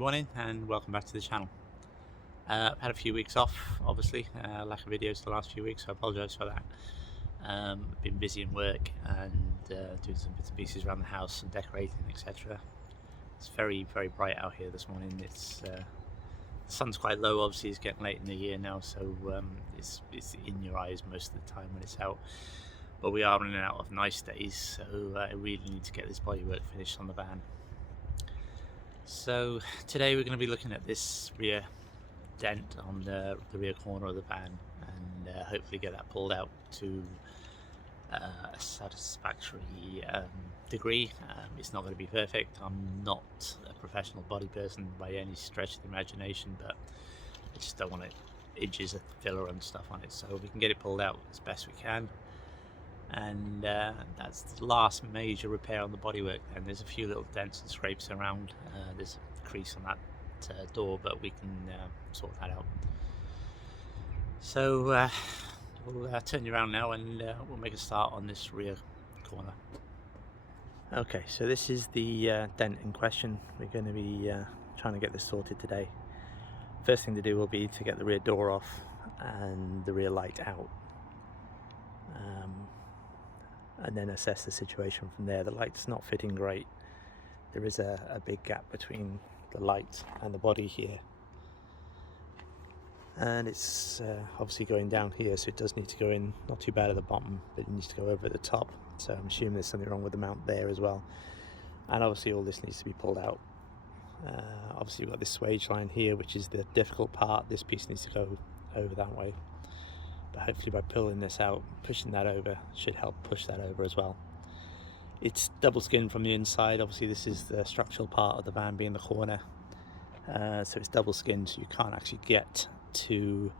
morning and welcome back to the channel. I've had a few weeks off, obviously, lack of videos the last few weeks, so I apologise for that. I've been busy in work and doing some bits and pieces around the house and decorating, etc. It's very, very bright out here this morning. The sun's quite low, obviously it's getting late in the year now, so it's in your eyes most of the time when it's out. But we are running out of nice days, so I really need to get this bodywork finished on the van. So today we're going to be looking at this rear dent on the rear corner of the van and hopefully get that pulled out to a satisfactory degree. It's not going to be perfect. I'm not a professional body person by any stretch of the imagination, but I just don't want edges of filler and stuff on it, so we can get it pulled out as best we can. And that's the last major repair on the bodywork. And there's a few little dents and scrapes around. There's a crease on that door, but we can sort that out. So we'll turn you around now and we'll make a start on this rear corner. Okay, so this is the dent in question. We're going to be trying to get this sorted today. First thing to do will be to get the rear door off and the rear light out. And then assess the situation from there. The light's not fitting great. There is a big gap between the light and the body here, and it's obviously going down here, so it does need to go in. Not too bad at the bottom, but it needs to go over at the top, so I'm assuming there's something wrong with the mount there as well. And obviously all this needs to be pulled out. Obviously you've got this swage line here, which is the difficult part. This piece needs to go over that way. But hopefully by pulling this out, pushing that over, should help push that over as well. It's double skinned from the inside. Obviously this is the structural part of the van being the corner. So it's double skinned, so you can't actually get to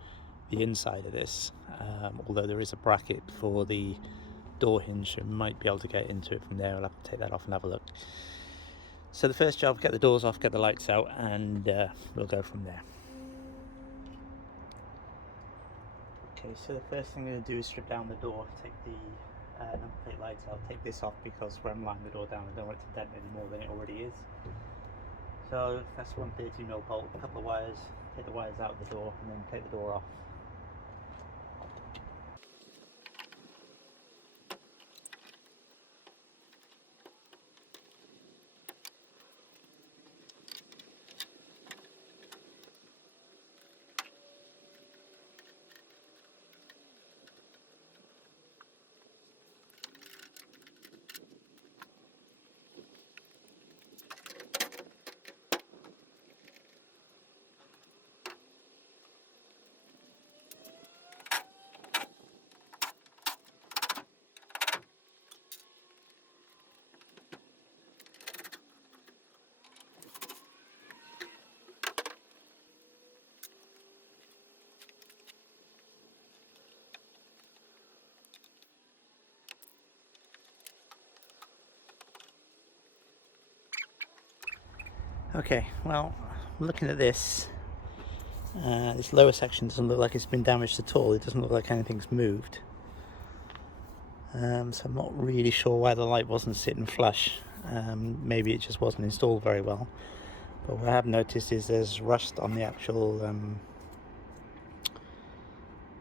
the inside of this. Although there is a bracket for the door hinge, so you might be able to get into it from there. I'll have to take that off and have a look. So the first job, get the doors off, get the lights out, and we'll go from there. Okay, so the first thing I'm going to do is strip down the door, take the number plate lights out, take this off because where I'm lying the door down I don't want it to dent any more than it already is. So that's 130mm bolt, a couple of wires, take the wires out of the door and then take the door off. Okay, well, looking at this, this lower section doesn't look like it's been damaged at all. It doesn't look like anything's moved. So I'm not really sure why the light wasn't sitting flush. Maybe it just wasn't installed very well. But what I have noticed is there's rust on the actual,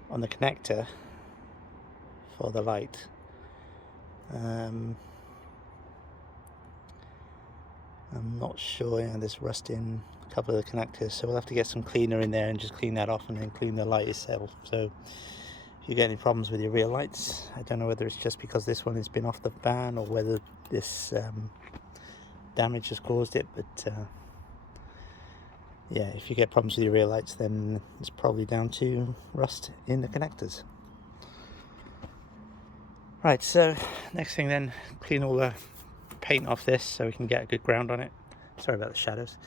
on the connector for the light. I'm not sure, there's rust in a couple of the connectors, so we'll have to get some cleaner in there and just clean that off and then clean the light itself. So if you get any problems with your rear lights, I don't know whether it's just because this one has been off the van or whether this damage has caused it, but yeah, if you get problems with your rear lights, then it's probably down to rust in the connectors. Right, so next thing then, clean all the paint off this so we can get a good ground on it. Sorry about the shadows,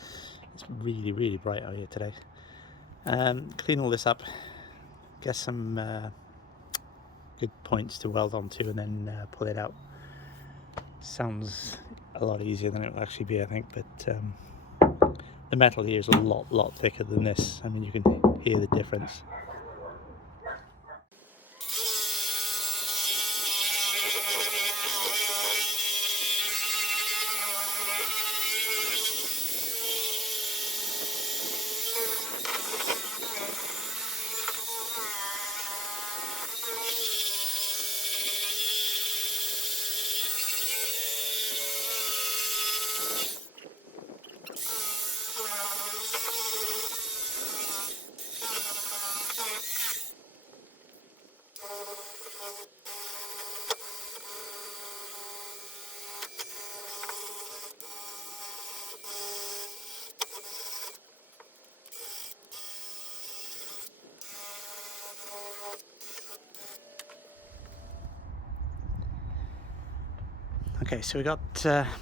it's really, really bright out here today. Clean all this up, get some good points to weld onto, and then pull it out. Sounds a lot easier than it will actually be, I think, but the metal here is a lot thicker than this. I mean, you can hear the difference. Okay, so we got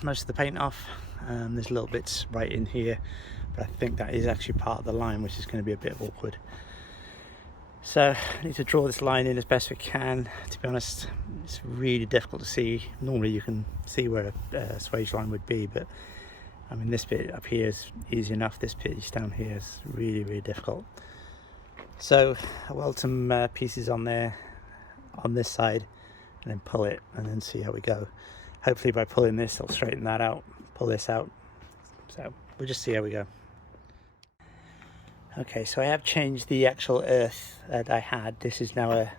most of the paint off. There's little bits right in here, but I think that is actually part of the line, which is going to be a bit awkward. So I need to draw this line in as best we can. To be honest, it's really difficult to see. Normally you can see where a swage line would be, but I mean this bit up here is easy enough. This bit down here is really difficult. So I weld some pieces on there on this side and then pull it and then see how we go. Hopefully by pulling this it'll straighten that out, pull this out. So we'll just see how we go. Okay, so I have changed the actual earth that I had. This is now a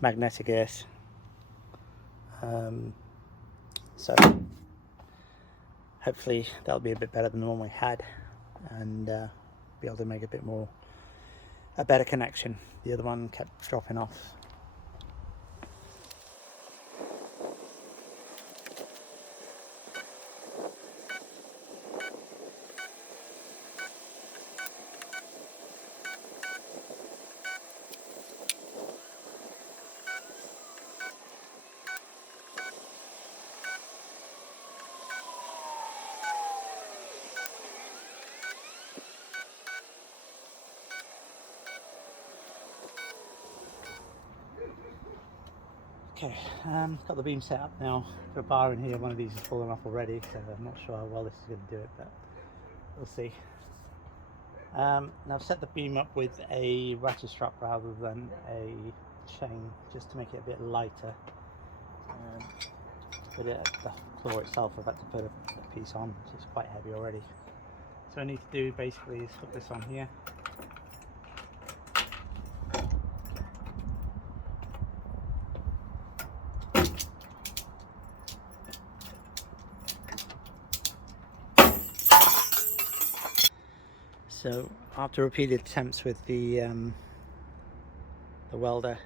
magnetic earth. So hopefully that'll be a bit better than the one we had, and be able to make a better connection. The other one kept dropping off. Okay, got the beam set up now. Got a bar in here, one of these has fallen off already, so I'm not sure how well this is going to do it, but we'll see. Now I've set the beam up with a ratchet strap rather than a chain, just to make it a bit lighter. But the floor itself I've had to put a piece on, which is quite heavy already. So what I need to do basically is hook this on here. So after repeated attempts with the welder,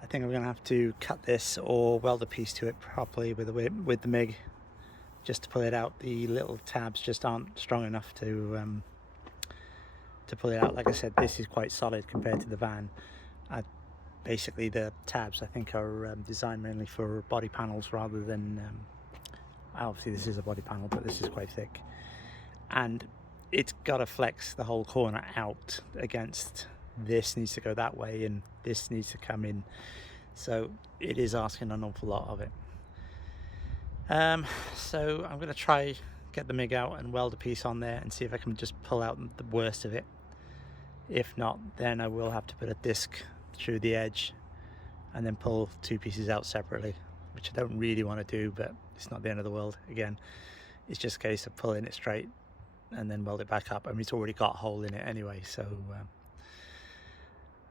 I think I'm going to have to cut this or weld a piece to it properly with the MIG, just to pull it out. The little tabs just aren't strong enough to pull it out. Like I said, this is quite solid compared to the van. Basically the tabs I think are designed mainly for body panels rather than obviously this is a body panel, but this is quite thick, and it's got to flex the whole corner out against this, needs to go that way, and this needs to come in, so it is asking an awful lot of it. So I'm going to try get the MIG out and weld a piece on there and see if I can just pull out the worst of it. If not, then I will have to put a disc through the edge and then pull two pieces out separately, which I don't really want to do, but it's not the end of the world. Again, it's just a case of pulling it straight and then weld it back up. I mean, it's already got a hole in it anyway, so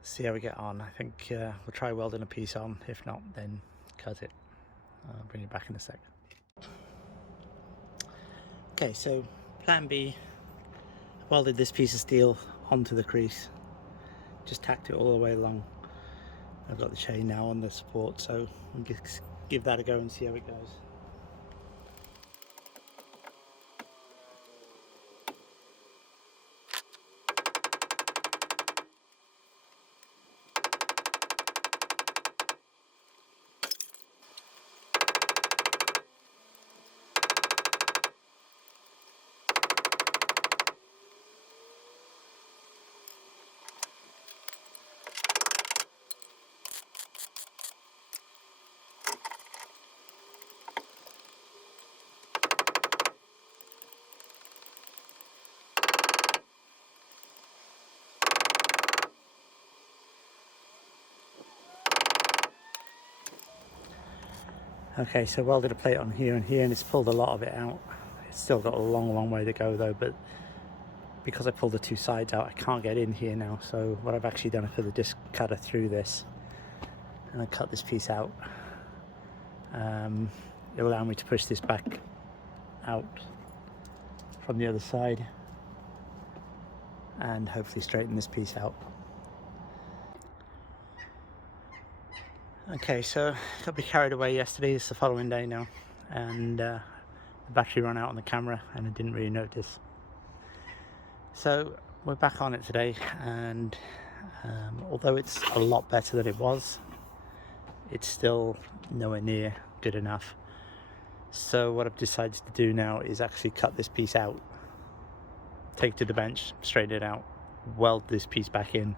see how we get on. I think we'll try welding a piece on. If not, then cut it. I'll bring it back in a sec. Okay, so plan B, welded this piece of steel onto the crease, just tacked it all the way along. I've got the chain now on the support, so we'll give that a go and see how it goes. Okay, so welded a plate on here and here, and it's pulled a lot of it out. It's still got a long way to go though, but because I pulled the two sides out, I can't get in here now. So what I've actually done is put the disc cutter through this and I cut this piece out. It'll allow me to push this back out from the other side and hopefully straighten this piece out. Okay, so got a bit carried away yesterday. It's the following day now, and the battery ran out on the camera and I didn't really notice. So we're back on it today, and although it's a lot better than it was, it's still nowhere near good enough. So what I've decided to do now is actually cut this piece out, take it to the bench, straighten it out, weld this piece back in,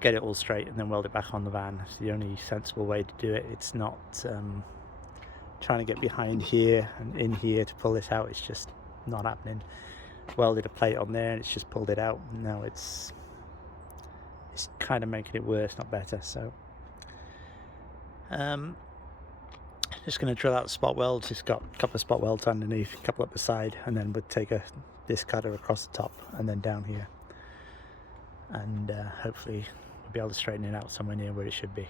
get it all straight, and then weld it back on the van. It's the only sensible way to do it. It's not trying to get behind here and in here to pull this out. It's just not happening. Welded a plate on there and it's just pulled it out. Now it's kind of making it worse, not better. So just going to drill out spot welds. Just got a couple of spot welds underneath, a couple up the side, and then we'll take a disc cutter across the top and then down here, and hopefully we'll be able to straighten it out somewhere near where it should be.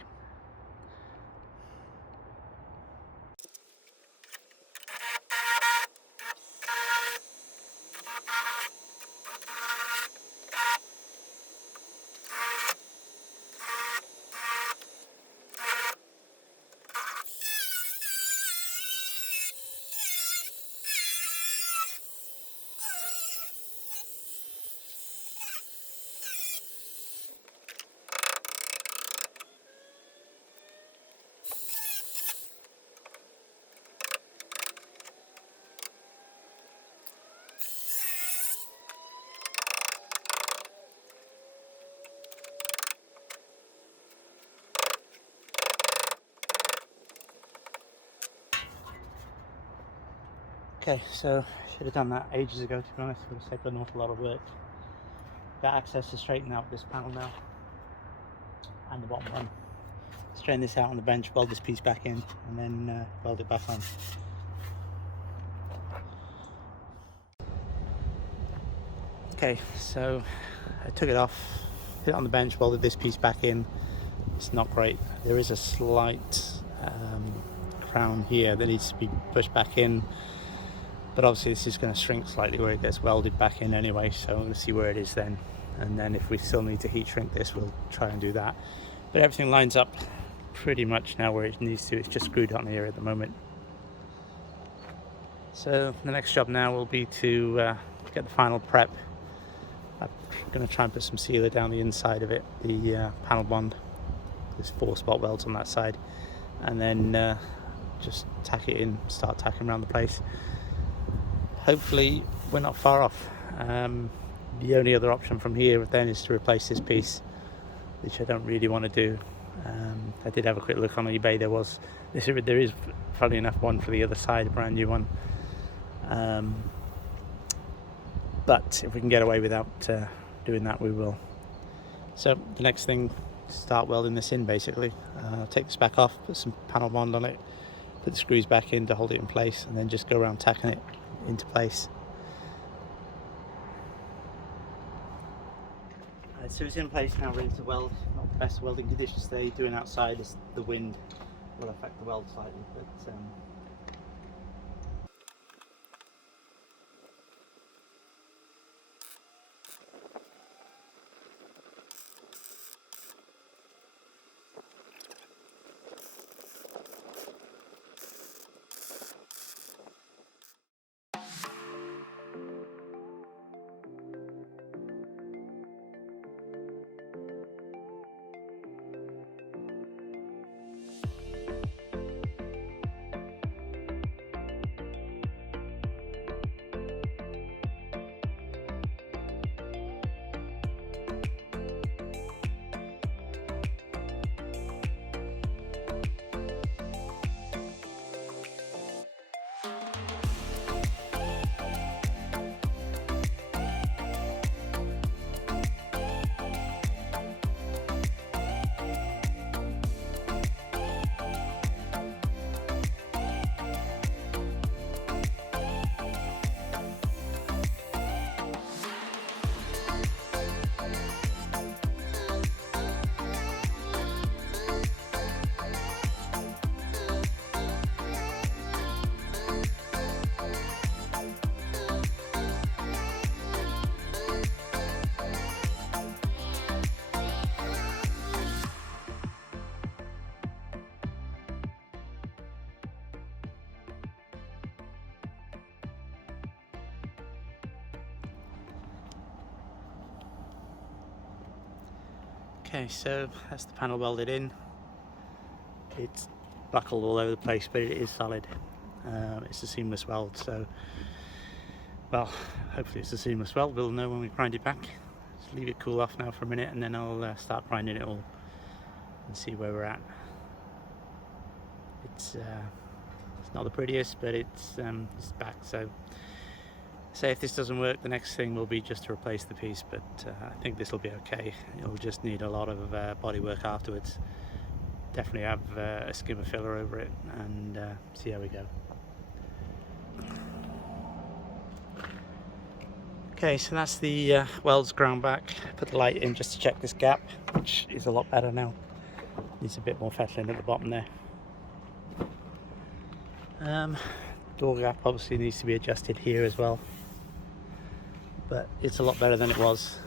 Okay, so should have done that ages ago, to be honest. It would have saved an awful lot of work. Got access to straighten out this panel now, and the bottom one. Straighten this out on the bench, weld this piece back in, and then weld it back on. Okay, so I took it off, put it on the bench, welded this piece back in. It's not great. There is a slight crown here that needs to be pushed back in. But obviously this is going to shrink slightly where it gets welded back in anyway, so I'm going to see where it is then. And then if we still need to heat shrink this, we'll try and do that. But everything lines up pretty much now where it needs to. It's just screwed on here at the moment. So the next job now will be to get the final prep. I'm going to try and put some sealer down the inside of it, the panel bond. There's 4 spot welds on that side. And then just tack it in, start tacking around the place. Hopefully we're not far off. The only other option from here then is to replace this piece, which I don't really want to do. I did have a quick look on eBay. There is funny enough one for the other side, a brand new one. But if we can get away without doing that, we will. So the next thing, start welding this in basically. Take this back off, put some panel bond on it, put the screws back in to hold it in place, and then just go around tacking it into place. So it's in place now, ready to weld. Not the best welding conditions today. Doing outside as the wind will affect the weld slightly, but okay, so that's the panel welded in. It's buckled all over the place, but it is solid. It's a seamless weld, so, well, hopefully it's a seamless weld. We'll know when we grind it back. Just leave it cool off now for a minute, and then I'll start grinding it all and see where we're at. It's not the prettiest, but it's back, so if this doesn't work, the next thing will be just to replace the piece, but I think this will be okay. It'll just need a lot of body work afterwards. Definitely have a skimmer filler over it and see how we go. Okay, so that's the welds ground back. Put the light in just to check this gap, which is a lot better now. Needs a bit more fettling at the bottom there. Door gap obviously needs to be adjusted here as well, but it's a lot better than it was.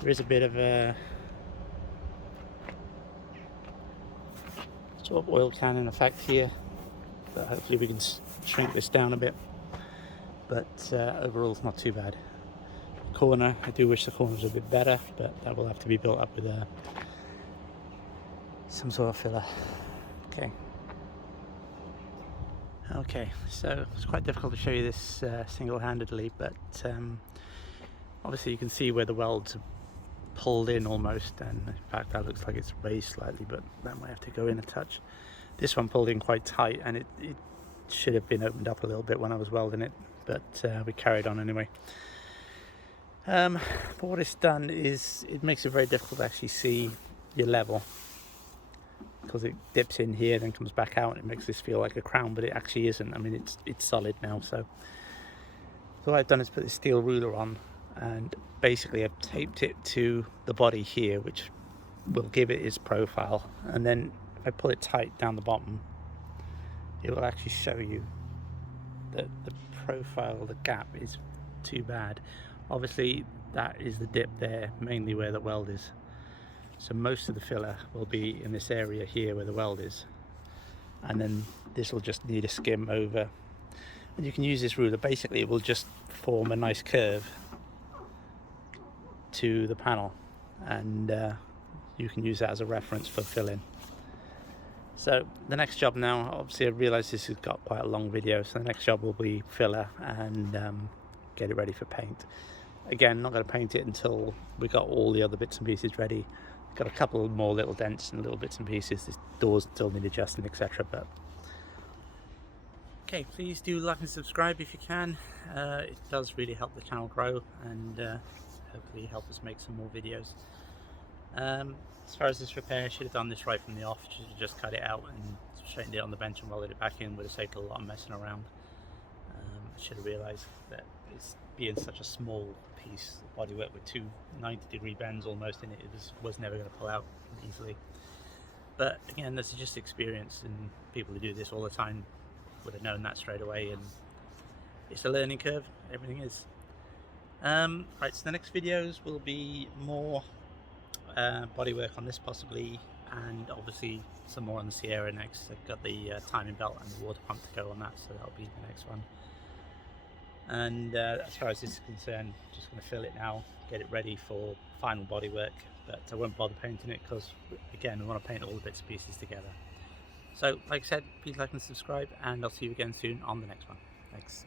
There is a bit of a sort of oil cannon effect here, but hopefully we can shrink this down a bit. But overall it's not too bad. Corner, I do wish the corner was a bit better, but that will have to be built up with some sort of filler. Okay, so it's quite difficult to show you this single-handedly, but obviously you can see where the welds are pulled in almost, and in fact that looks like it's raised slightly, but that might have to go in a touch. This one pulled in quite tight, and it should have been opened up a little bit when I was welding it, but we carried on anyway. But what it's done is it makes it very difficult to actually see your level, because it dips in here then comes back out and it makes this feel like a crown, but it actually isn't. I mean, it's solid now. So what I've done is put this steel ruler on, and basically I've taped it to the body here, which will give it its profile, and then if I pull it tight down the bottom, it will actually show you that the profile, the gap is too bad. Obviously that is the dip there, mainly where the weld is. So most of the filler will be in this area here where the weld is, and then this will just need a skim over, and you can use this ruler. Basically it will just form a nice curve to the panel, and you can use that as a reference for filling. So the next job now, obviously I realise this has got quite a long video, so the next job will be filler and get it ready for paint. Again, not going to paint it until we got all the other bits and pieces ready. Got a couple more little dents and little bits and pieces. This doors still need adjusting, etc. But okay, please do like and subscribe if you can. It does really help the channel grow, and hopefully help us make some more videos. As far as this repair, I should have done this right from the off. Should have just cut it out and straightened it on the bench and welded it back in. Would have saved a lot of messing around. I should have realised that it's being such a small piece of bodywork with two 90-degree bends almost in it, it was never going to pull out easily. But again, this is just experience, and people who do this all the time would have known that straight away, and it's a learning curve. Everything is. Right, so the next videos will be more bodywork on this possibly, and obviously some more on the Sierra next. I've got the timing belt and the water pump to go on that, so that'll be the next one. And as far as this is concerned, just going to fill it now, get it ready for final bodywork, but I won't bother painting it because, again, we want to paint all the bits and pieces together. So, like I said, please like and subscribe, and I'll see you again soon on the next one. Thanks.